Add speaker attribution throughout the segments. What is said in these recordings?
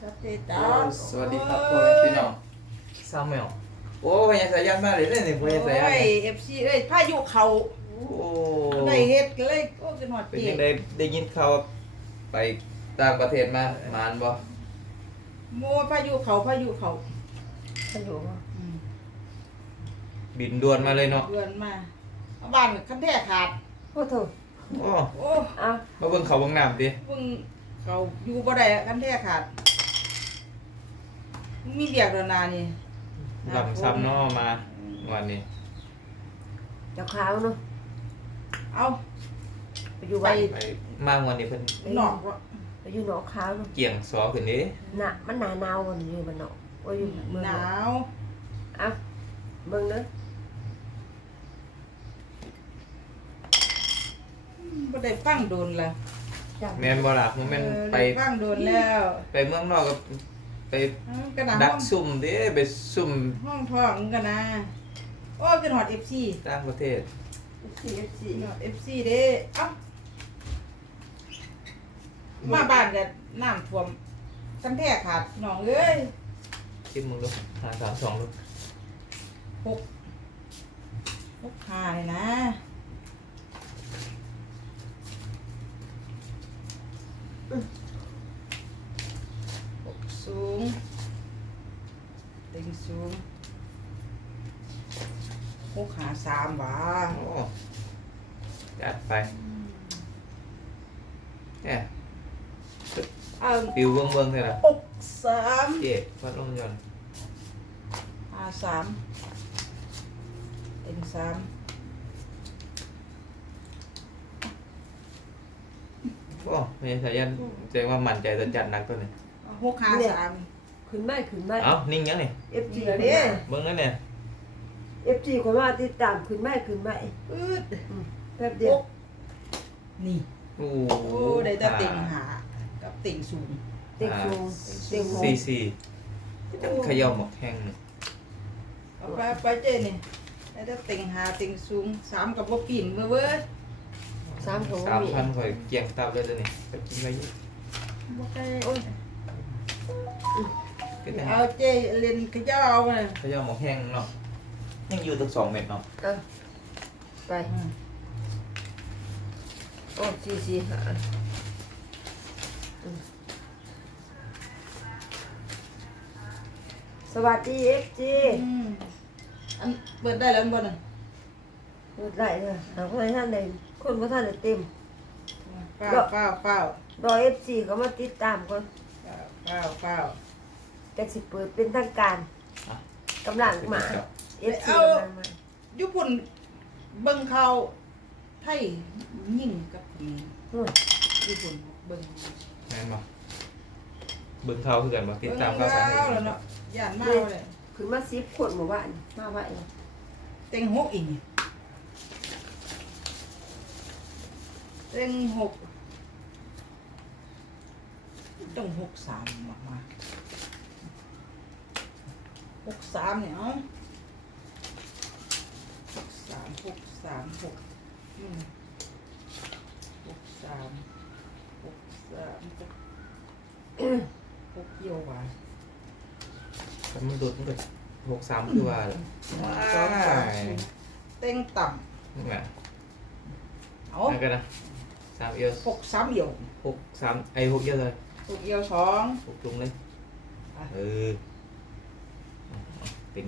Speaker 1: ครับเจ๊จ้า
Speaker 2: สวัสดีครับพ่อแม่พี่น้องซาเมลโอ้พญาสายันมาเลยเนี่ยพญาสายัน
Speaker 1: โอ้ย
Speaker 2: เนี่ย
Speaker 1: เอฟซีเอ้ยพายุเขา
Speaker 2: โอ้
Speaker 1: ได้เฮ็ดก็เลยโอ้กันหอด
Speaker 2: เป็น
Speaker 1: เจ๊
Speaker 2: ยังได้ยินข่าวไปต่างประเทศมามานบ่
Speaker 1: โมพายุเขา
Speaker 3: สนุกอ่ะ
Speaker 1: อืม
Speaker 2: บินด่วนมาเลยเนาะ
Speaker 1: เดือนมาเอาบ้านคันแท้ขาด
Speaker 3: โอ้โถ
Speaker 2: โอ้
Speaker 1: โอ้
Speaker 3: เอา
Speaker 2: มาเบิ่งเขาเบิ่งน้ำดิ
Speaker 1: เพิ่งเขาอยู่บ่ได้อะคันแท้ขาดมีเบียกแล้วนานี่
Speaker 2: ลำซ้ำเนาะมาวันนี้
Speaker 3: เจ้าขาวเนาะ
Speaker 1: เอา
Speaker 3: ไปอยู่บ้าน
Speaker 2: ไปมาวันนี้เพิ่น
Speaker 1: นอกวะ
Speaker 3: ไปอยู่หนองขาวเนาะ
Speaker 2: เกี่ยงซอขึ้นนี้
Speaker 3: น่ะมันหนาหนาววันอยู่บ้านนอกว่าอยู่เมือง
Speaker 1: ห
Speaker 3: นอน
Speaker 1: าก ว
Speaker 3: เอาเบิ่งเด้อ
Speaker 1: บ่ได้ฟังโดนละ
Speaker 3: จ้ะ
Speaker 2: แม่นบ่ล่ะมันแม่นไป
Speaker 1: ด้ฟังโดนแล้ว
Speaker 2: ไปเมืองนอกก็ไป
Speaker 1: กระดาษ
Speaker 2: ดั
Speaker 1: ห้
Speaker 2: ก
Speaker 1: อง
Speaker 2: ซุ่มเด้ไปซุ่ม
Speaker 1: ห้องทองกันนะโอ้กันหอด FC
Speaker 2: ต่างประเทศ
Speaker 3: สี่
Speaker 1: หอด FC เด้เอ้ามาบ้านกันน้ำท่วมกันแท้ขาดน้องเอ้ย
Speaker 2: คิดมึงดู532ลูก
Speaker 1: หกหาเลยนะหกสูงเต็งสูงหกหาสามว่ะ
Speaker 2: โอ้จัดไปเนี่ย
Speaker 1: เอา
Speaker 2: ปิวเบิ่งๆเลยล่ะ
Speaker 1: หกสาม
Speaker 2: เจ็ดพัดลมยนต์
Speaker 1: หาสามเต็งสาม
Speaker 2: โอ้ไม่ใช่สายันแสดงว่ามั่นใจจะจัดหนักตัวนี้
Speaker 1: หกหาสาม
Speaker 3: ขึ้นไม่ขึ้นไม่
Speaker 2: เอ้านิ่งยังนี่
Speaker 3: FG
Speaker 1: เดี๋ยว
Speaker 3: คน
Speaker 1: นี้
Speaker 3: มา
Speaker 2: เบิ่งนั่นเนี่ย
Speaker 3: FG คนมาติดตามขึ้นไม่ขึ้นไม่
Speaker 1: อืด
Speaker 3: แป๊บเดียว
Speaker 1: นี่
Speaker 2: โอ้
Speaker 1: โอ้ได้แต่เต็งหากับเต็งสูง
Speaker 3: เต็งสูงเต็งหก
Speaker 2: สี่ขย่อหมกแห้ง
Speaker 1: เอาไปเจ้นี่ได้แต่เต็งหาเต็งสูงสามกับบ่ปีนเว้ย
Speaker 3: สามของมี
Speaker 2: 3,000ข่อยเกี่ยงตับเลยตัวนี้ไปกินไปอยู่
Speaker 1: บ่ได้
Speaker 2: ก็ได้
Speaker 1: เอาเจ้เล่นขย่าเอามา
Speaker 2: ขย่อหมกแห้งเนาะยังอยู่ตั้ง2 เม็ดเนาะ
Speaker 3: เอาไปโอ้สี่หาสวัสดี FG
Speaker 1: อันเปิดได้แล้วบ่น่ะ
Speaker 3: พูดได้เลยหาคนท่านใดคนก็ท่านใดเต็ม
Speaker 1: เฝ้าร
Speaker 3: อ FC ก็มาติดตามก่อน
Speaker 1: เฝ้า
Speaker 3: จะสิเปิดเป็นทางการกำลังมา FC กำลังมา
Speaker 1: ญี่ปุ่นเบิ่งเขาไทยยิ่งกับนี่
Speaker 3: อืม
Speaker 1: ญี่ปุ่นเบิ่ง
Speaker 2: แม่นบ่เบิ่งข่าวคือกันบ่ติดตามข่าวสารให้
Speaker 1: แล้วเนาะย่านมาเลย
Speaker 3: ขึ้นมา10คนหมู่บ้านมาไว้
Speaker 1: เต็งหกอีกนี่เต็งหกต้องหกสามมาหกสามเนี่ยเอาหกสามหกอืมหกสามหกเยี่ยวหวาน
Speaker 2: แต่มันดุดมันก็63คือว่าล่ะ
Speaker 1: สองสาม
Speaker 2: ว้าย
Speaker 1: เต็งต่
Speaker 2: นี่แหละ
Speaker 1: ำเอา
Speaker 2: นั่นก็นะ3เอียว
Speaker 1: หกสามเอี่ยว
Speaker 2: 6 3ไอ้6เอียวเลย
Speaker 1: หกเอี่ยวสอง
Speaker 2: 6จุงเลยเออเป็น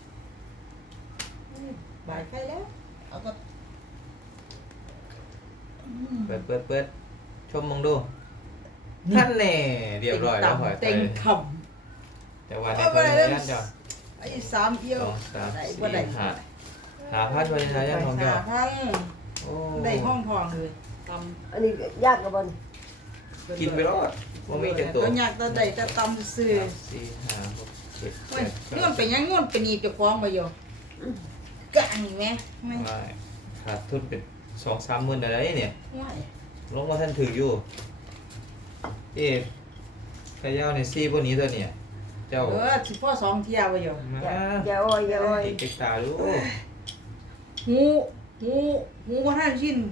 Speaker 1: บ่ายใกล้แล้วเอาก็
Speaker 2: เปิดชมมึงดูท่านแน่เรียบร้อยแล้วหอย
Speaker 1: เต็งค
Speaker 2: แต่ว่าในคนนี้ยันจ้ะ
Speaker 1: ำไอ้สามเอี่ยว
Speaker 2: 2 3
Speaker 1: ได้
Speaker 2: 4
Speaker 1: บ่ได้
Speaker 2: 5พันวันนี้ยันของเจ้า
Speaker 1: พัน
Speaker 2: โอ้
Speaker 1: ได้ห้องทองเลยต
Speaker 3: อันนี้ยากกับบอล
Speaker 1: ำ
Speaker 2: กินไปรอดว่ามีจังตัว
Speaker 1: ก็อยากจะได้จะตำซื้อ
Speaker 2: 4 5 6 7
Speaker 1: เฮ้ย
Speaker 2: 8
Speaker 1: ย้อนไปยังย้อนไปนี่เจะฟ้าของไปอยู่กะนี่แม่ไม่
Speaker 2: ไม่ขาดทุนเป็น2-3 หมื่นอะไรเนี่ย
Speaker 1: ไหว
Speaker 2: ลงมาท่านถืออยู่เอ๊ะขย้าวในซี่พวกนี้ตัวเนี่ยเจ้า
Speaker 1: สิพ่อสองเที่ยวไปอยู่
Speaker 2: มา
Speaker 3: อย่าอ้อยอย่าอ้อย
Speaker 2: เอ็กตาดู
Speaker 1: หูว่าท่านชิน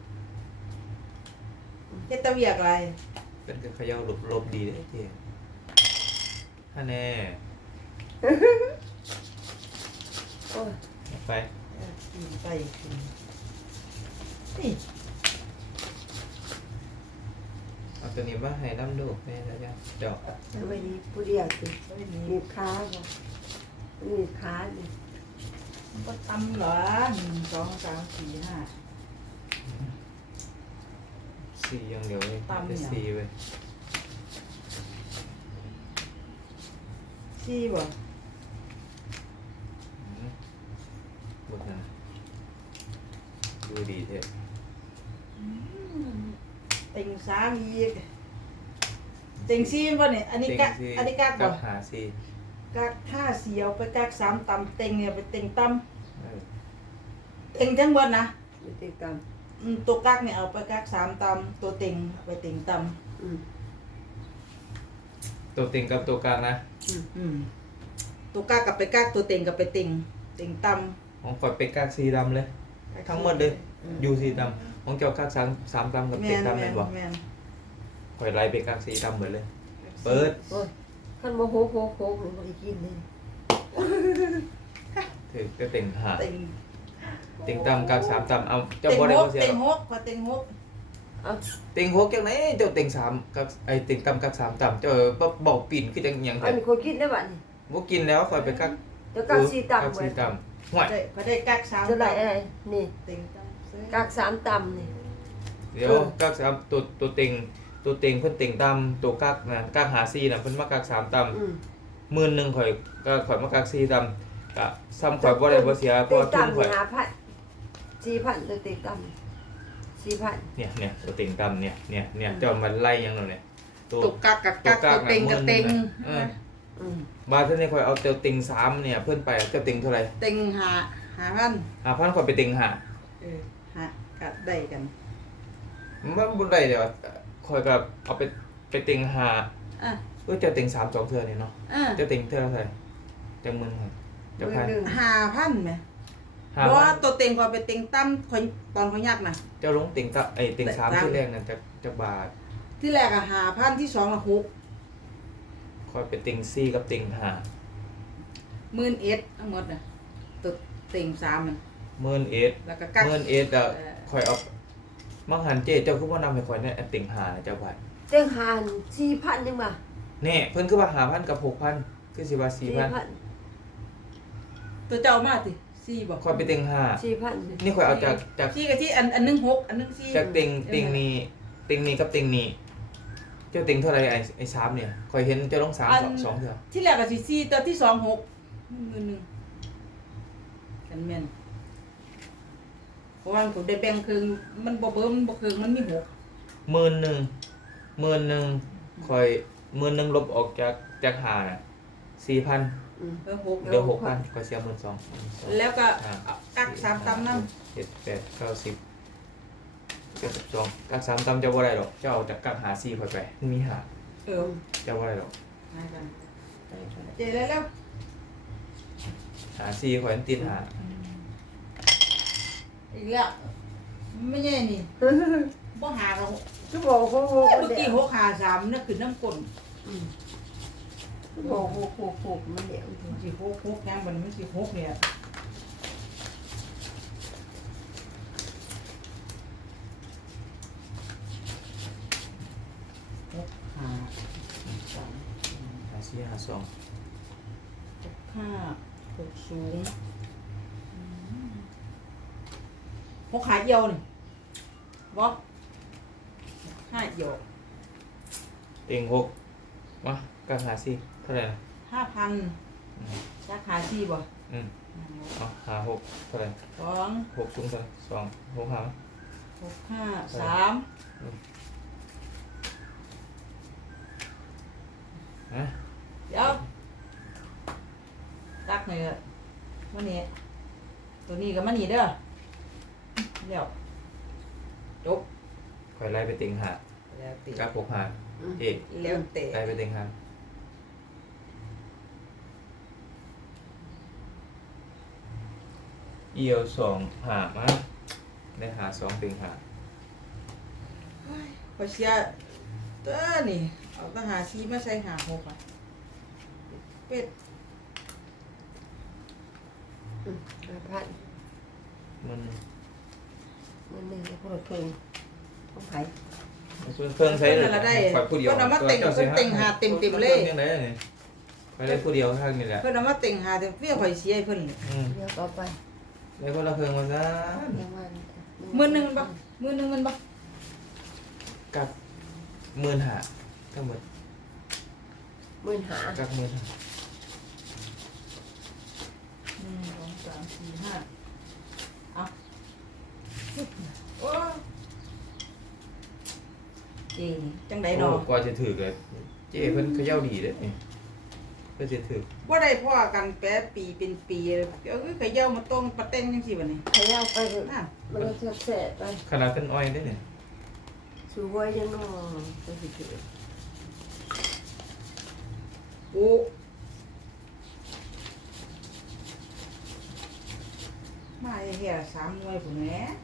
Speaker 1: เฮ็ดแตะเวียกอะไร
Speaker 2: เป็นกับขย้าวหลบดีเลยทีฮะแน่
Speaker 3: โอ้ย
Speaker 2: ไป
Speaker 1: กินไปกินนี่
Speaker 2: เอาตัวนี้มาให้น้ำดูแม่แล้วกันดอก
Speaker 3: ทำไมนี้ผู้เดียวสิ
Speaker 1: ไว้นี่
Speaker 3: มีค้าบ่มีค้าดิ
Speaker 1: ก็ตำเหรอ1 2 3 4 5
Speaker 2: สี่อย่างเดียวเลย
Speaker 1: ตำเนี่ย
Speaker 2: สี่เว้ย
Speaker 1: สี่บ่
Speaker 2: บนนั้นดูดีเถอะ
Speaker 1: ติ่งสามอีกติ่งสี่บ่เนี่ยอันนี้กักอันนี้กักบ่
Speaker 2: หาสี่
Speaker 1: กักห้าเสียวไปกักสามตำติ่งเนี่ยไปติ่งต
Speaker 2: เออ
Speaker 1: ำติ่งทั้งหมดนะ
Speaker 3: พฤติกรรม
Speaker 1: ตัวกักเนี่ยเอาไปกักสามตำตัวติ่งไปติ่งต
Speaker 3: อืม
Speaker 2: ตัวติงกับตัวกลางนะ
Speaker 1: ำตัวกักกับไปกักตัวติ่งกับไปติ่งติ่งต
Speaker 2: ของข่อยเป็นกากสีดำเลย
Speaker 1: ำ
Speaker 2: ทั้งหมดเลยอยู่สีดำของเจ้ากากสามดำกับ
Speaker 1: แม
Speaker 2: ติง
Speaker 1: น
Speaker 2: ดำ
Speaker 1: แม
Speaker 2: เป็น
Speaker 1: น
Speaker 2: บ่
Speaker 1: แมน
Speaker 2: ข่อยไล่เป็นกากสีดำเหมือนเลย เปิด
Speaker 3: โอ้ยขั้นโมโหโหโหหนูบ่ได้กินเลย
Speaker 2: ถือก็ติงหา
Speaker 1: ติ่ง
Speaker 2: ติงดำกากสามดำเอาเจ้า
Speaker 1: ติ่ง
Speaker 2: บ่ได้
Speaker 1: ห
Speaker 2: บ่
Speaker 1: ก
Speaker 2: เสีย
Speaker 1: ติ่
Speaker 2: ห
Speaker 1: ง
Speaker 2: รอก
Speaker 1: หกพอติ่งหก
Speaker 3: เอา
Speaker 2: ติงหกจังไหนเจ้าติงสามกับไอ้ติงดำกากสามดำเจ้าบ่บอกปิ่นคือจังหยัง
Speaker 3: อั
Speaker 2: แต่
Speaker 3: นนี้คนกินได้บัดนี้
Speaker 2: บ่กินแล้วข่อยไปกัก
Speaker 3: เดี๋ยวกักสี
Speaker 2: กาก
Speaker 3: ต่ำ
Speaker 2: สี
Speaker 3: ไว้
Speaker 2: ดำห่วย
Speaker 1: พอได้กักสาม
Speaker 3: จะได้อะไรนี่
Speaker 1: ติ่งตำซื้อ
Speaker 3: กักสามต่ำนี่
Speaker 2: เดี๋ยวกากสามตัวติงเพิ่นติงดำตัวกากนะกากหาซีน่ะเพิ่นมากากสามดำ
Speaker 3: อืม
Speaker 2: 10,000ข่อยก็ข่อยมากากซีดำก็ซ้ำข่อยบ่ได้บ่เสียเพราะ
Speaker 3: ติ่
Speaker 2: ว่าง ทุน
Speaker 3: ต่ำ
Speaker 2: ข่อย
Speaker 3: 5,000 4,000ตัวติ่งต่ำ4,000
Speaker 2: เนี่ยตัวติงดำเนี่ยเจ้ามันไล่ยังนั่นเนี่ยตัว
Speaker 1: ตัวกักกับกักตัวติ่งกับติ่ง
Speaker 2: เออ
Speaker 3: อืม
Speaker 2: บาทเท่านี้ข่อยเอาเจ้าติง3เนี่ยเพิ่นไปเจ้าติงเท่าไหร่
Speaker 1: ติ่ง5,000
Speaker 2: 5,000ข่อยไปติง5
Speaker 1: ฮะกัดได้กัน
Speaker 2: มันบ่ได้เดี๋ยวข่อยก็เอาไปติง5
Speaker 1: อ่ะ
Speaker 2: เจ้าติง3 2เทื่อนี่เนาะ
Speaker 1: อ่ะ
Speaker 2: เจ้าติงเท่าไหร่จังมึงครับเจ้าพัน
Speaker 1: 5,000ไหม
Speaker 2: ห้า
Speaker 1: เพราะว่า
Speaker 2: พัน
Speaker 1: ตัวเต็งก็ไปเต็งตั้มคนตอนเขายากนะ
Speaker 2: เจ้าลงติงตะไอ้ติง3ที่แรกนั่นจะบาท
Speaker 1: ที่แรกอะ5,000ที่2อะ6
Speaker 2: ข่อยไปติง4กับติง5
Speaker 1: 11,000ทั้งหมดน่ะตัวเต็ง3มัน
Speaker 2: 11,000
Speaker 1: แล้วก็กัก
Speaker 2: 11,000อ่ะข่อยเอามังหันเจเจ้าคือบ่นำให้ข่อยเนี่ยติง5นะเจ้าบาท
Speaker 3: เต็งหาน4,000ยังบ่
Speaker 2: แน่เพิ่นคือว่า5,000กับ6,000คือสิว่า4,000
Speaker 1: ตัวเจ้ามาติ4บ่
Speaker 2: ข่อยไปติง5
Speaker 3: 4,000
Speaker 2: นี่ข่อยเอาจาก
Speaker 1: 4กับที่อันนึง6อันนึง4
Speaker 2: จากติงนี้กับติงนี้เจ้าติงเท่าไหร่ไอ้3เนี่ยข่อยเห็นเจ้าลง3 2เท่า
Speaker 1: ที่แรกก็สิ4ตัวที่2 6มื้อนึงกันแม่นเพราะว่าผมได้แบ่งครึ่งมันบ่เบิ่มบ่ครึ่งมันมี6
Speaker 2: 11,000ข่อย11,000ลบออกจาก5น่ะ 4,000
Speaker 3: อืม
Speaker 1: 6
Speaker 2: เหลือ6,000ข่อยเสีย12,000
Speaker 1: แล้วก็กัก3ตำนำ
Speaker 2: 7 8 9 10 72กัก3ตำเจ้าบ่ได้หรอกเจ้าเอาจากกักหา4ข่อยไปมีหา
Speaker 1: เออ
Speaker 2: เจ้าบ่ได้หรอก
Speaker 1: มากันเจแล้ว
Speaker 2: หา4ข่อยมันติดหา
Speaker 1: อีกแล้วไม่ใช่นี่บ่หาเรา
Speaker 3: ชั่วโมงโห
Speaker 1: เมื่อกี้6หา3นั่นคือน้ำกลน
Speaker 3: ชั่วโมงโหมันเดี๋ยว
Speaker 1: มันสิ6ยังมันสิ6เนี่ย6หา
Speaker 2: หา4หา2
Speaker 1: 5 6สูง6ขาเอียวนี่บ่5เอียว
Speaker 2: ติง6มากักหา4เท่าไหร่นะ
Speaker 1: 5,000ราคา4บ่
Speaker 2: อืมเอาหา6เท่าไหร่
Speaker 1: 2
Speaker 2: 6สูงเท่าไหร่2 6หา
Speaker 1: 6 5 3
Speaker 2: ฮะ
Speaker 1: เดี๋ยวตักหน่อยเถอะวันนี้ตัวนี้กับมันนี่เด้อเดี๋ยวจบ
Speaker 2: ข่อยไล่ไปติงหา
Speaker 1: แล้วติ
Speaker 2: กัก6หาเอก
Speaker 1: แล้วเตะ
Speaker 2: ไล่ไปติงหาเอียว2หามาได้หา2ติงหา
Speaker 1: พอเชียตัวนี่เอาทหารซีมาใส่หาหกอ่ะเป็ด
Speaker 3: 5,000
Speaker 2: มัน
Speaker 3: มันหนึ่งแล้วพวกเราเพิ่งต้องไผ่
Speaker 2: ส่วนเครื่องใช้เลย
Speaker 1: ละได้
Speaker 2: คอยผู้เดียว
Speaker 1: เพิ่นเอามาเต็งเพิ่นเต็งหาเต็มๆเลย
Speaker 2: ยังไงเนี่ยไปได้ผู้เดียวข้างนี่แหละ
Speaker 1: เพิ่นเอามาเต็งหาแต่เพี่ข่อยเสียให้เพิ่นเลย
Speaker 3: เดี๋ยวต่อไป
Speaker 2: ได้คนละเครื่องมาซะ
Speaker 3: ยังวัน
Speaker 1: มื้อหนึงมันบ่มื้อหนึงมันบ่
Speaker 2: กับ15,000ก็หมด
Speaker 3: 15,000
Speaker 2: กับ15,000
Speaker 1: 1 2 3 4 5เอาโอ้เจนี่จังได๋
Speaker 2: โอ้
Speaker 1: เนาะ
Speaker 2: กว่าจะถือเลยเจ้เพิ่นเขย่าดีเด้นี่เพิ่นสิถือ
Speaker 1: บ่ได้พ้อกันแปะปีเป็นปีเลยเอาคือขย่ามาตรงปะเต็งจังซี่บัดนี้
Speaker 3: ขยาวไปเถอะ
Speaker 1: น่ะ
Speaker 3: มันจะแสบไป
Speaker 2: ขนาดเป็นอ้อยได้เนี่ย
Speaker 3: สวยยังน้องไปสิเถอะ
Speaker 1: โอ้มาเหี้ย3หน่วยพุ่นแหละ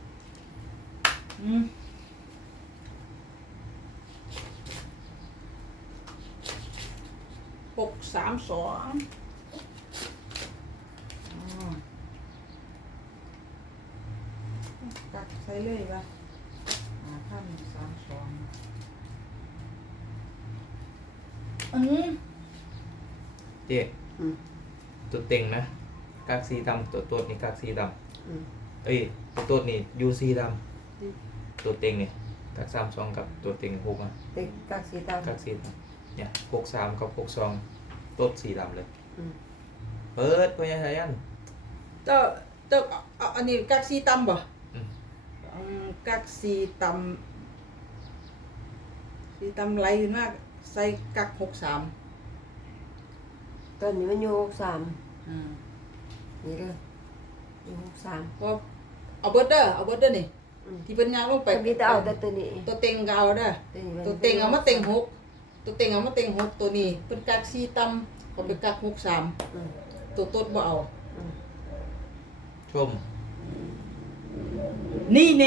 Speaker 1: 632กักใส่เลยป่ะ5,032
Speaker 2: เจ้
Speaker 3: อืม
Speaker 2: ตัวเต็งนะกากสีดำตัวนี่กากสีด
Speaker 3: อืม
Speaker 2: ำเอ้ยตัวนี่ยูซีดำตัวเต็งเนี่ยกาก32กับตัวเต็ง6อ่ะ
Speaker 3: ติ๊กกักสีตาม
Speaker 2: กากสีดำเนี่ย63กับ62ตัวสีดำเลย
Speaker 3: อืม
Speaker 2: เปิดพ่อใหญ่ไทยัน
Speaker 1: เจ้าเอาอันนี้กักซีตำบ่
Speaker 2: อืม
Speaker 1: กักซีตำซีตำไหลขึ้นมาใส่กัก63
Speaker 3: ตอนนี้มันอยู่63นี่เด้ออยู่63
Speaker 1: เพราะเอาเบิดเด้อเอาเบิดเด้อนี่
Speaker 3: อืม
Speaker 1: ที่เป็นยางลงไป
Speaker 3: แต่มีแต่เอาแต่ตัวนี้
Speaker 1: ตัวเต็งก็เอาเด้อ
Speaker 3: มัน
Speaker 1: ตัวเต็งเอามาเต็ง6ตัวเต็งเอามาเต็ง6ตัวนี้เป็นกักซีตำเขาเป็นกัก63
Speaker 3: อืม
Speaker 1: ตัวต้นบ่เอา
Speaker 3: อืม
Speaker 2: ชม
Speaker 1: นี่แน่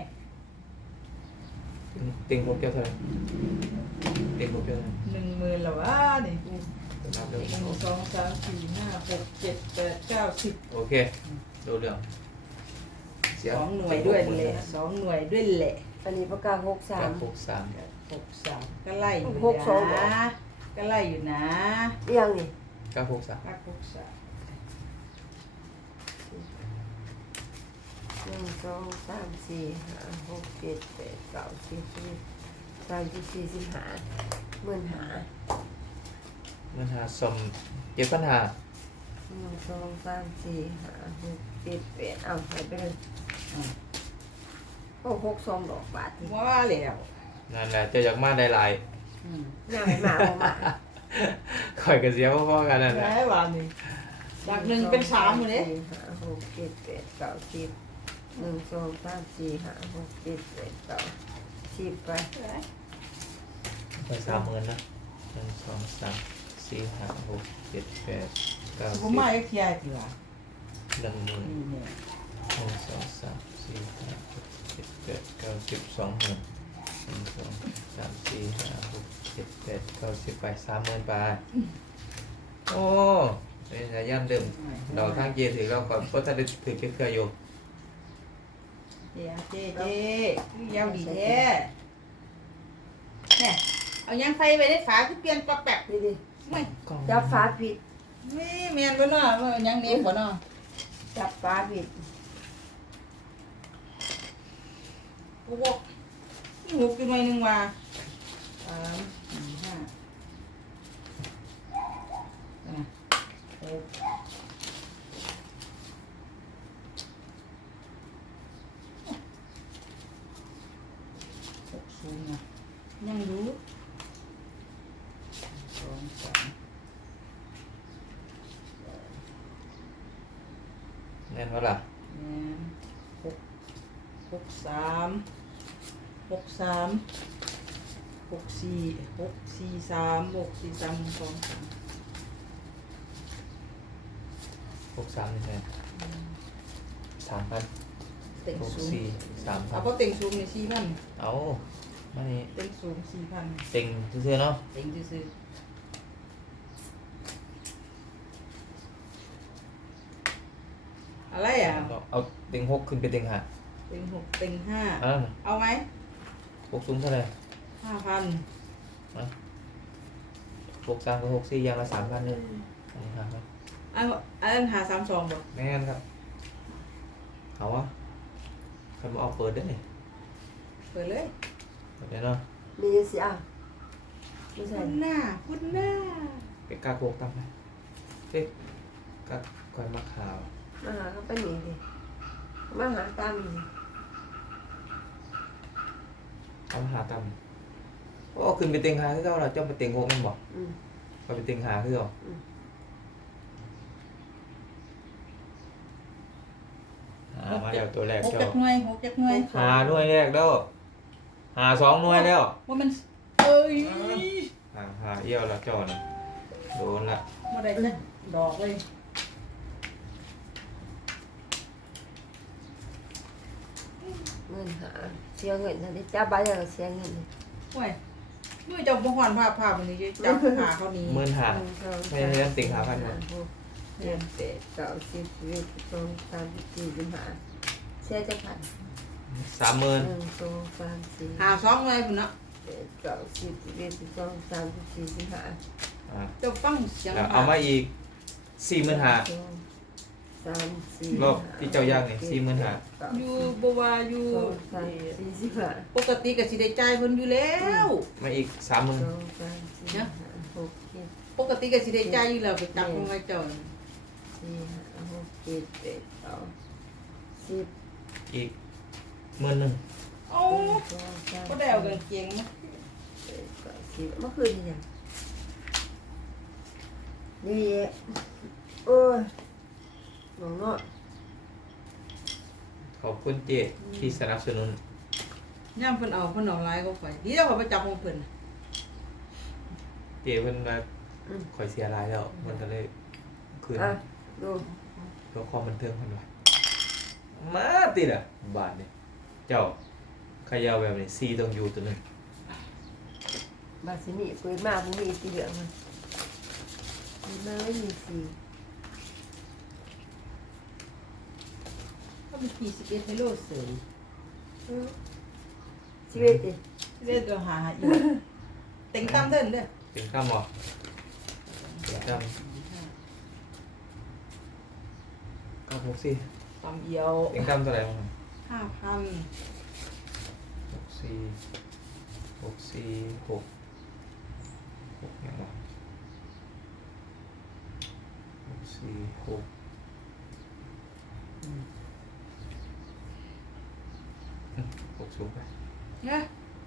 Speaker 2: เต็ง6เจ้าเท่าไหร่เต็ง6เจ้าเท่าไหร่
Speaker 1: 10,000แล้ววะนี่
Speaker 2: นับเร็ว
Speaker 1: 1 2 3 4 5 6 7 8 9 10
Speaker 2: โอเคดูเรื่องเสีย
Speaker 1: 2 หน่วยด้วยแหละ2 หน่วยด้วยแหละ
Speaker 3: อันนี้ประกาศ
Speaker 2: กาก
Speaker 3: 63
Speaker 2: 63
Speaker 1: 63ก็ไล่อยู่
Speaker 3: 62เหรอ
Speaker 1: นะก็ไล่อยู่นะ
Speaker 3: เรียงนี่
Speaker 2: กาก63
Speaker 1: กัก63
Speaker 3: 1 2 3 4 5 6 7 8 9 10 11 12 15หมื่นหา
Speaker 2: มันหาสมเก็บปัญหา
Speaker 3: 1 2 3 4 5 6 7 8เอาใส่ไปเลยโอ้62ดอกบาทนี่
Speaker 1: ว่าแล้ว
Speaker 2: นั่นแหละเจ้าอยากมาได้หลาย
Speaker 3: ยังไม่มาบ่มา
Speaker 2: ข่อยกับเสียพ่อๆกันนั่นแหละ
Speaker 1: แม่ว่านี่จากหนึ่งเป็น3หมดเลย
Speaker 3: 5 6 7 8 9 10 1 2 3 4 5 6 7 8 9 10ไป
Speaker 2: ไป30,000นะ1 2 3 4 5 6 7 8 9
Speaker 1: ผมมาไอ้เทียดีกว่า
Speaker 2: 10 10,000
Speaker 1: นี่เนี่ย
Speaker 2: 1 2 3 4 5 6 7 8 9 10 20,000 1 2 3 4 5 6 7 8 9 10ไป30,000ไปโอ้เป็นสายันเดิมดอกข้างเจถือเราก่อนเพราะถ้าได้ถือเครืออยู่
Speaker 1: เจ๊ยาวดีแท้เนี่ยเอายังไฟไปได้ฝาคือเปลี่ยนปรับแบบ
Speaker 3: นี่ดิ
Speaker 1: ไม่
Speaker 3: จับฟ้าผิด
Speaker 1: ไม่แม่นบ่เนาะว่ายังเนมบ่เนาะ
Speaker 3: จับฟ้าผิด
Speaker 1: กูบอกนี่หุบอยู่หน่อยนึงว่า3 4 5นะ660นะยังอยู่2 3
Speaker 2: แน่นวะล่ะ
Speaker 1: 63 64
Speaker 2: 63นี่ไง3,000
Speaker 1: เต็งสูง
Speaker 2: 64
Speaker 1: เอาเพราะเต็งสูงใน4,000
Speaker 2: 3,000เอามานี่
Speaker 1: เต็งสูง4,000
Speaker 2: เต็งซื่อๆเนาะ
Speaker 1: เต็งซื่ออะไรอ่ะ
Speaker 2: เอาเต็งหกขึ้นไปเต็งห้า
Speaker 1: เต็งหกเต็งห้า
Speaker 2: อ่า
Speaker 1: เอาไหม
Speaker 2: หกสูงเท่าไหร่
Speaker 1: 5,000
Speaker 2: หกสามกับหกสี่อย่างละ3,000เนี่ยอันนี้ครับ
Speaker 1: อันหา32บ่
Speaker 2: แม่นครับเอาวะใครมาออกเปิดได้เนี่ย
Speaker 1: เปิดเลย
Speaker 2: เปิดได้เนาะ
Speaker 3: มีสิอ่ะไม่ใช่
Speaker 1: คุณหน้าคุณหน้า
Speaker 2: ไปกากโกกตั้มไปเอ๊ะกากคอยมาข่าว
Speaker 3: มาหาเขาไปหนีดิมาหาตามนี่
Speaker 2: เอามาหาตั้มโอ้ขึ้นไปเต็งหาคือเราเจ้าไปเต็งหกแม่นบอก
Speaker 3: อืม
Speaker 2: เราไปเต็งหาคือเรา
Speaker 3: อืม
Speaker 2: มาแล้วตัวแรก
Speaker 1: หก
Speaker 2: เจ้า
Speaker 1: จักหน่วยหกจักหน่วย
Speaker 2: หาหน่วยแรกแล้วหาสองหน่วยแล้ว
Speaker 1: ว่ามันเอ้ย
Speaker 2: หาเอี้ยวแล้วเจ้าน่ะโดนละ
Speaker 1: บ่ได้จักดอกเลย
Speaker 3: เงินหาเสียเงินทันทีจ้าบ้านยังเสียเงิน
Speaker 1: โอ้ยมือเจ้าบ่ฮอนภาพมันนี่จับหาเขานี่
Speaker 2: หมื่นหา
Speaker 3: หนึ่งสอง
Speaker 2: ไม่ได้เล่นติ่งหาพันก่อน
Speaker 3: หกเจ็ดแปดเก้าสิบ12 13 14 15เสียจะพัน
Speaker 2: 30,000
Speaker 3: 1 2 3 4
Speaker 1: หา2หน่วยพุ่นเนาะ
Speaker 3: 8 9 10 11 12 13 14 15
Speaker 2: อ่า
Speaker 1: เจ้าฟังเสียง
Speaker 2: แล้วเอามาอีก45,000
Speaker 3: 3 4
Speaker 2: รอบที่เจ้าย่างนี่
Speaker 1: อยู่บ่ว่าอยู่
Speaker 3: 45
Speaker 1: ปกติก็สิได้จ่ายเพิ่นอยู่แล้ว
Speaker 2: มาอีก
Speaker 3: 2 3
Speaker 2: 30,000
Speaker 3: 4 5 6 7
Speaker 1: ปกติก็สิได้จ่ายอยู่แล้วไปจับของไอ้เจ้า
Speaker 3: 4 5 6 7 8 9 10
Speaker 2: อีก10,000
Speaker 1: เอ้าบ่ได้เอากางเกงมา
Speaker 3: เมื่อคืนนี่ยังนี่โอ้ยหนองเนาะ
Speaker 2: ขอบคุณเจที่สนับสนุน
Speaker 1: ย่ามเพิ่นเอาหลายก็ข่อยดีแล้วข่อยไปจับของเพิ่น
Speaker 2: เจเพิ่นมาคอยเสียรายแล้วมันก็เลยคืน
Speaker 3: อ่ะดู
Speaker 2: เพื่อความบันเทิงเพิ่นว่ามาติล่ะบาทนี่เจ้าขยาวแบบนี้ซีต้องอยู่ตัวหนึง
Speaker 3: บาสินี่ปืนมามึงมีสีเหลืองมันปืนมาไม่มีสี
Speaker 1: ก็มี41ให้โลเสย
Speaker 3: ชีวิตดิ
Speaker 1: เด้อตัวหาอีกเต็งตามเด้อเด้อ
Speaker 2: ถึงตั้มบ่ถึงตั้มก็หกสี่
Speaker 1: ตามเอียว
Speaker 2: ถึงตั้มเท่าไหร่บ้าง
Speaker 1: 5,000
Speaker 2: หกสี่หกสี่หกอย่างไรหกสี่หกหกสูงไป
Speaker 1: นะ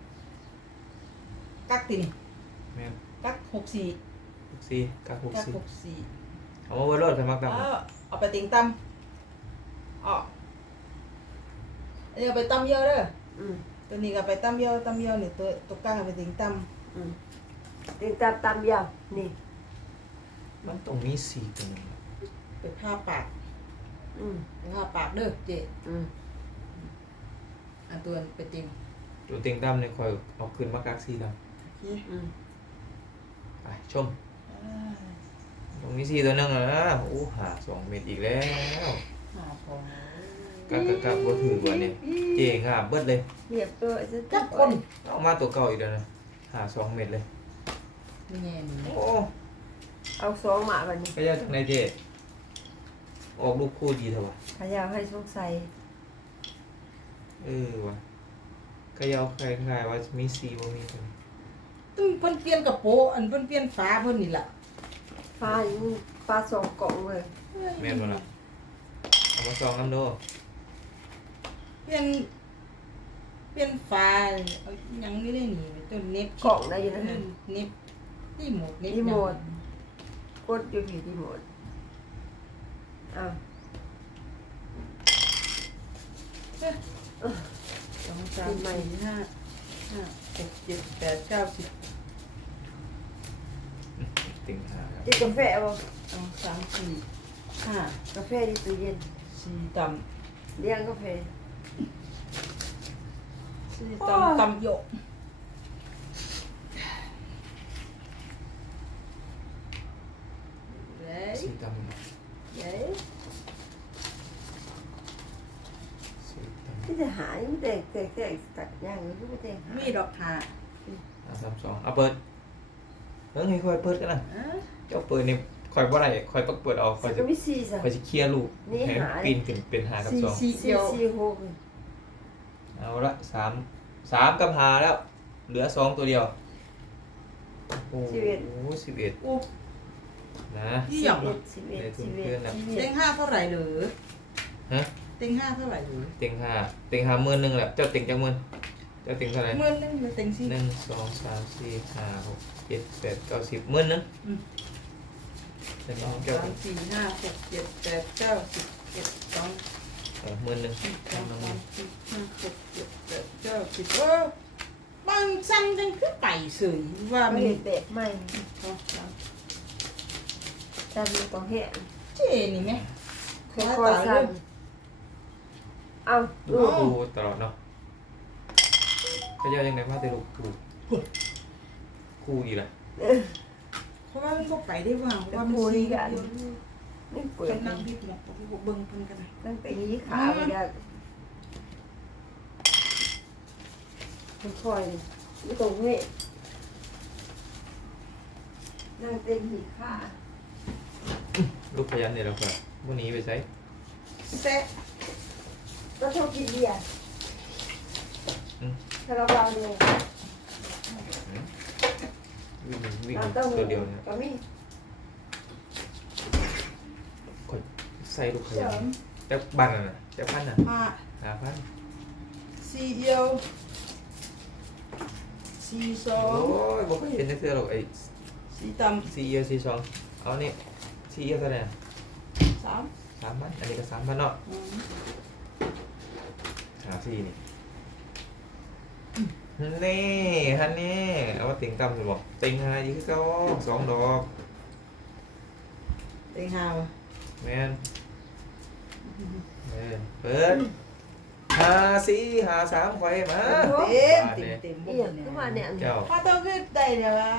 Speaker 1: กักตินี่
Speaker 2: แม่น
Speaker 1: กัก64
Speaker 2: หกสี่กับหก
Speaker 1: กัก
Speaker 2: สี่
Speaker 1: 64
Speaker 2: เอามาเวอร์โรดกันมาก
Speaker 1: เอา
Speaker 2: ตั้ม
Speaker 1: เอาไปติงตั้มอ๋ออันนี้เอาไปตั้มเยอะเด้อ
Speaker 3: อืม
Speaker 1: ตัวนี้ก็ไปตั้มเยอะนี่ตัวกลางเอาไปติงตั้ม
Speaker 3: อืมติงตามยาวนี่
Speaker 2: มันตรงนี้สี่ตัวนึง
Speaker 1: ไปผ้าปาก
Speaker 3: อืม
Speaker 1: ไปผ้าปากเด้อเจ๊
Speaker 3: อืม
Speaker 1: อันตัวไปติง
Speaker 2: ตัวเต็งตั้มเนี่ยคอยเอาขึ้นมากักสี่แล้ว
Speaker 1: โอเค
Speaker 3: อืม
Speaker 2: ไปชมตรงนี้สี่ตัวนึงอ่ะโอ้หา2 เม็ดอีกแล้ว
Speaker 1: หาของ
Speaker 2: กักบ่ถือวันนี้เจ๋งอ่ะเบิดเลย
Speaker 3: เรียบร้อยจะ
Speaker 1: จักคน
Speaker 2: เอามาตัวเก่าอีกแล้วนะหา2 เม็ดเลย
Speaker 1: นี่ไงนี่
Speaker 2: โอ้
Speaker 3: เอาสองหมาแบบนี้
Speaker 2: ก็ยาจากไหนเจ๊ออกลูกคู่ดีเถอะวะ
Speaker 3: ขยาวให้สงสัย
Speaker 2: วะก็ยาวคล้ายๆว่ามีซีบ่มีตัวนี้
Speaker 1: ตึ้งเพิ่นเปลี่ยนกระโปรงอันเพิ่นเปลี่ยนฝาเพิ่นนี่ล่ะ
Speaker 3: ฟ้าอยู่ฟ้าสองกล่องเลย
Speaker 2: แม่นบ่ล่ะเอามาซองน้ำโด
Speaker 1: เปลี่ยนฝาเอาหยังนี่ได้นี่ตัวเน็บ
Speaker 3: กล่องได้อยู่นะ
Speaker 1: เน็บที่หมดเน็บ
Speaker 3: รีโมทกดอยู่ที่รีโมทอ่ะ
Speaker 1: 2 3 4 5 6 7 8 9 10
Speaker 2: ติ่งหาครับ
Speaker 3: จิบกาแฟบ่
Speaker 1: 2 3 4 5
Speaker 3: กาแฟที่ตู้เย็น
Speaker 1: 4ต่
Speaker 3: เลี้ยงกาแฟ
Speaker 1: ำต่ำโยกเย้
Speaker 2: ซีตำ
Speaker 1: เย้
Speaker 3: หายมันแต่ตัดย่างมันไม่แต่หา
Speaker 1: มีดอกหา
Speaker 2: 3 2เอาเปิดเฮ้ยค่อยเปิดกันนะ
Speaker 1: เอ้อ
Speaker 2: เจ้าเปิดนี่ค่อยบ่ได้ค่อยต้องเปิดเอาค่อย
Speaker 3: ก็
Speaker 2: จะ
Speaker 3: ไม่ซีสะ
Speaker 2: ค่อยจะเคลียร์ลูก
Speaker 3: นี่
Speaker 2: ให้
Speaker 3: หา
Speaker 2: ปีนขึ้นเป็น5กับ2
Speaker 1: สี่
Speaker 3: ซี
Speaker 1: เดียว
Speaker 3: ซีหก
Speaker 2: เอาละ3กับ5แล้ว เหลือ2ตัวเดียวโอ้โห11
Speaker 1: โอ้
Speaker 2: นะ
Speaker 1: ยี่หยอก
Speaker 2: ในทุนเพื่อนนะ
Speaker 1: เต็งห้าเท่าไหร่เหรอ
Speaker 2: ฮะ
Speaker 1: เต็งห้าเท่าไหร่เหรอ
Speaker 2: เต็ง5 10,000นึงแหละเจ้าเต็งจังมื้อเจ้าเต็งเท่าไหร่
Speaker 1: เมื่อนึงเต็งสี่
Speaker 2: 1 2 3 4 5 6 7 8 9 10มื้อนึง
Speaker 1: อืม
Speaker 2: เป็น
Speaker 1: ส
Speaker 2: น้
Speaker 1: อ
Speaker 2: อง
Speaker 1: ง
Speaker 2: เจ้า
Speaker 1: สามสี่ห้าหกเจ็ดแปดเก้าสิบเอ็ดสอง
Speaker 2: มื้อนึง
Speaker 1: สองสามสี่ห้าหกเจ็ดแปดเก้าสิบบางสั้นจังคือไปเสยว่า
Speaker 3: ไม่
Speaker 1: มัน
Speaker 3: เห็นเด็กใหม่
Speaker 1: สองสาม
Speaker 3: จำมันต้องแห้ง
Speaker 1: เจ๊นี่ไหม
Speaker 3: ค่อยๆสั่นเอา
Speaker 2: ดูตลอดเนาะเขาเจ้ายังไงมาแต่ลูกคู่อีกล่ะ
Speaker 1: เพราะว่ามันก็ไปได้ว่าเพราะว่ามัน
Speaker 3: คุย
Speaker 1: สี่
Speaker 3: กันนี่เปิด
Speaker 1: เป็นนั่งพิษหมกเบิ่งเพิ่นกันนะ
Speaker 3: ตั้งแต่นี้ขาไปได้ค่อยๆไม่ตรงนี้นั่งเต็มหีขา
Speaker 2: ลูกพยันเนี่ยเราครับวันนี้ไปใช้
Speaker 1: แซะ
Speaker 3: ก็ชอบกินเบียร์ถ้าเราเร็ว
Speaker 2: วิ่ง
Speaker 3: เราต้อง
Speaker 2: ตัวเดียวเนี่ย
Speaker 3: ก็มี
Speaker 2: คอยใส่ลูกพ
Speaker 1: เส
Speaker 2: ยั
Speaker 1: ริ
Speaker 2: น
Speaker 1: ม
Speaker 2: แต่บ้านน่ะแต่พันน่ะ
Speaker 1: ห้า
Speaker 2: 5,000
Speaker 1: สี่เอียวสี่สอ
Speaker 2: โอ้
Speaker 1: ง
Speaker 2: ยบอกเห็นจะเสื้อหรอกไอ้
Speaker 1: สี่ต่
Speaker 2: ซีเอียซีซองเอานี่ซีเอียเท่าไหร่
Speaker 1: ำสาม
Speaker 2: 3,000อันนี้ก็3,000เนาะ
Speaker 1: อืม
Speaker 2: หาซีนี่นี่ฮันนี่เอามาติงต่ำสิบอกติงหาอีกก็2 ดอก
Speaker 1: เต็งห้าวะ
Speaker 2: แมนเปิด5 4 5 3ไฟมา
Speaker 1: เต็มเต็มเต็มหม
Speaker 3: เอีย
Speaker 1: ด
Speaker 3: ขึ้นมาเนี่ย
Speaker 2: เจ้า
Speaker 1: ถ้าต้องขึ้นได้เดี๋ยวว่า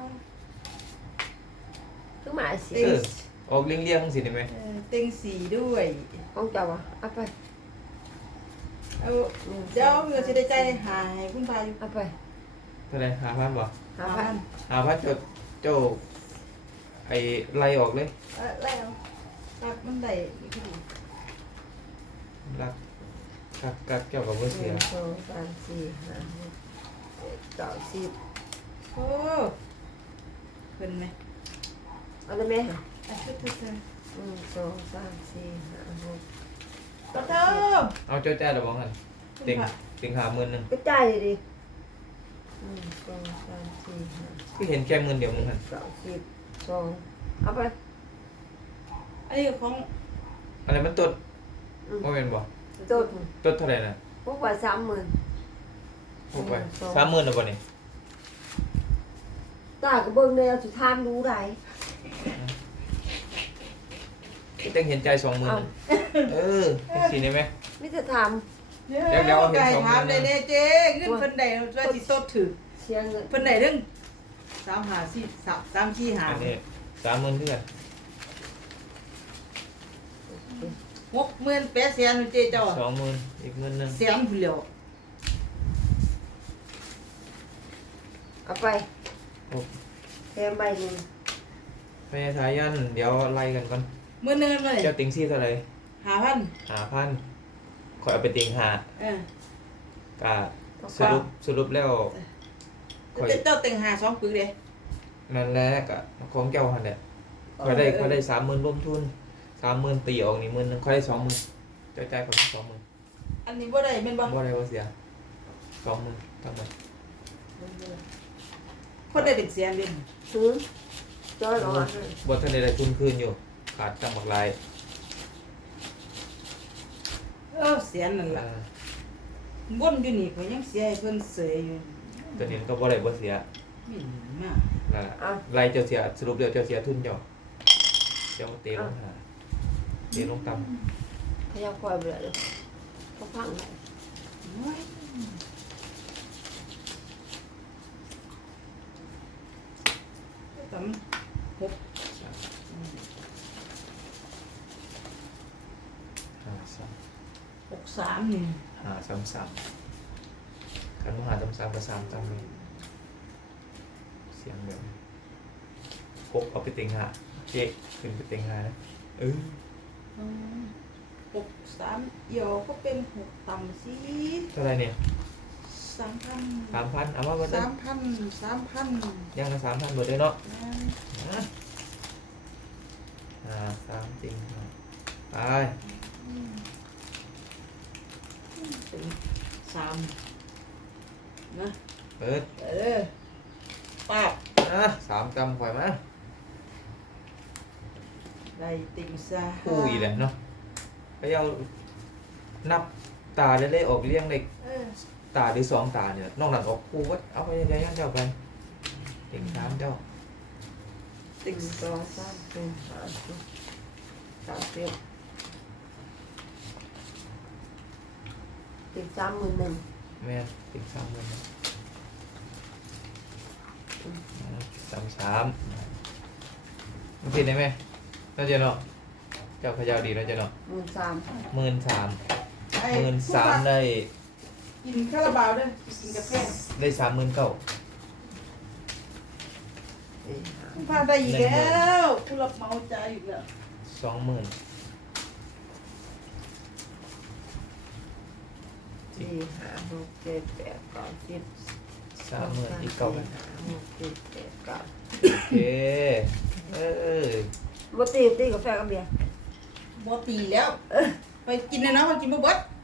Speaker 3: ขึ้นมาสิ
Speaker 1: เต็ง
Speaker 2: ออกเลี้ยงๆสิได้ไหม
Speaker 1: เต็งสี่ด้วย
Speaker 3: ของเจ้าอ่ะเอาไป
Speaker 1: เอาเดี๋ยวเราจะได้ใจหาให้คุณพายุ
Speaker 3: เอาไป
Speaker 2: เท่าไหร่5,000บ่
Speaker 3: 5,000
Speaker 2: 5,000เจ้าไอ้ไล่ออกเลย
Speaker 1: แล้วตักมันได้อีกที
Speaker 2: รักกักเกี่ยวกับว่า
Speaker 3: ห
Speaker 2: เสีย
Speaker 3: นึ่งสองสามสี่ห้าหกเจ็ดแปดเก้าสิบ
Speaker 1: โอ้เพิ่นไหม
Speaker 3: เอาได้ไหมฮะ
Speaker 1: อ่ะชุดเธอ
Speaker 3: หนึ่งสองสามสี่ห้าหก
Speaker 1: ต่อเติม
Speaker 2: เอาเจ้าจ้าระวังกันติง50,000นึง
Speaker 3: ก็จ่ายดิหนึ่งสองสามสี่ห้า
Speaker 2: คือเห็นแค่10,000เดียวมึงหัน
Speaker 3: เก้าสิบสองเอาไป
Speaker 1: อันนี้ของ
Speaker 2: อะไรมันตดว่าเป็นบ่
Speaker 3: ต้น
Speaker 2: ตดเท่าไหร่น่ะ
Speaker 3: พวกว่า30,000
Speaker 2: พูดไป30,000แล้วบ่นี่
Speaker 3: ตาก็เบิ่งเลยเอาสุดท้ายรู้ได้
Speaker 2: ต้องเห็นใจ20,000สิได้ไหม
Speaker 3: ไม่จะท
Speaker 1: เดี๋ยวไก่ถามเลยเนี่ยเจ๊เงินเพิ่นได้ว่าสิตดถือ
Speaker 3: ำเสียเงิน
Speaker 1: เพิ่นได้เรื่องสามหาสี่สามสี่หา
Speaker 2: อันนี้30,000เท่าไหร่
Speaker 1: 60,000 800,000เจ๊เจ้า
Speaker 2: 20,000อีก10,000นึง
Speaker 1: แสนผู้เดียว
Speaker 3: เอาไปแถมใบหนึ่ง
Speaker 2: พญาทายันเดี๋ยวไล่กันก่อน
Speaker 1: มื้อนึงเลย
Speaker 2: เจ้าติงซี่เท่าไหร่
Speaker 1: 5,000
Speaker 2: 5,000ขอยเอาไปติง5 กะสรุปแล้วข่อย
Speaker 1: เจ้าเต็งหา2ปึกเด้
Speaker 2: นั่นแหละกะของเจ้าหั่นแหละข่อยได้30,000รวมทุน30,000ตีออกนี่10,000นึงข่อยได้20,000เจ้าจ่ายข่อย20,000
Speaker 1: อันนี้บ่ได้แม่นบ่
Speaker 2: บ่ได้บ่เสีย20,000ทั้งหมด
Speaker 1: คนได้เป็นแสนเด้
Speaker 3: ซื้อจ้อยร้อน
Speaker 2: บ่ทันได้ทุนคืนอยู่ขาดตังบักหลาย
Speaker 1: แสนนั่นล่ะวนอยู่นี่ก็ยังเสียให้เพิ่นเสยอยู่
Speaker 2: ตัวนี้ก็บ่ได้บ่เสีย
Speaker 1: มีมา
Speaker 2: นั่นแหละไล่เจ้าเสียสรุปแล้วเจ้าเสียทุนเจ้าเตะลงหาเตะลงต่ำ
Speaker 3: พยายามคอยเบื่อเลยเขาพังเลย
Speaker 1: โอ้ยตำ
Speaker 2: 5 3
Speaker 1: 63นี่
Speaker 2: หาซ้ำซ้ำกันว่าหาซ้ำซ้ำกับซ้ำซ้ำเลยเสียงแบบพกเอาไปเต็งหาเจ๊ขึ้นไปเต็งหานะเออ
Speaker 1: หกสามเอี่ยวก็เป็นหกต่ำสิ
Speaker 2: เท่าไหรเนี่ย
Speaker 1: 3,000
Speaker 2: 3,000เอามาเบิดเลย
Speaker 1: 3,000
Speaker 2: ยังละ3,000เบิดเลยเนาะ
Speaker 1: นะ
Speaker 2: 3จริงไป
Speaker 1: เป็นสามนะ
Speaker 2: เปิด
Speaker 1: ป้าบ
Speaker 2: 3กำข่อยมา
Speaker 1: ได้ติ่งซะ
Speaker 2: คู่อีกแล้วเนาะไปเอานับตาได้เลยออกเลี้ยงเลย ตาหรือ2 ตาเนี่ยนอกนั้นออกคู่วัดเอาไปยังไงยันเจ้าไปเต็ง3เจ้า
Speaker 3: ติ่งสองสามสี่ห้าหกสามสิบติ่ง31,000
Speaker 2: แม่นเต็ง3เลยนะ33มันผิดได้ไหมน่าจะเนาะเจ้าเขยาวดีน่าจะเนาะ
Speaker 3: 13,000
Speaker 2: 13,000
Speaker 1: ไอ้
Speaker 2: 13,000ได้
Speaker 1: กินคาราบาวด้วยกินกาแฟ
Speaker 2: ได้39,000
Speaker 1: คุณพาได้อีกแล้วผู้รับเหมาใจอีกแล้ว
Speaker 2: 20,000
Speaker 3: สี่ห้าหกเจ็ดแปดเก้าสิบ
Speaker 2: 30,000อีก9,000
Speaker 3: หกเจ็ดแปดเก้า
Speaker 2: โอเคอ
Speaker 3: บ่ตีกาแฟกับเบียร์
Speaker 1: บ่ตีแล้วไปกินเลยเนาะไปกินบ่เบิด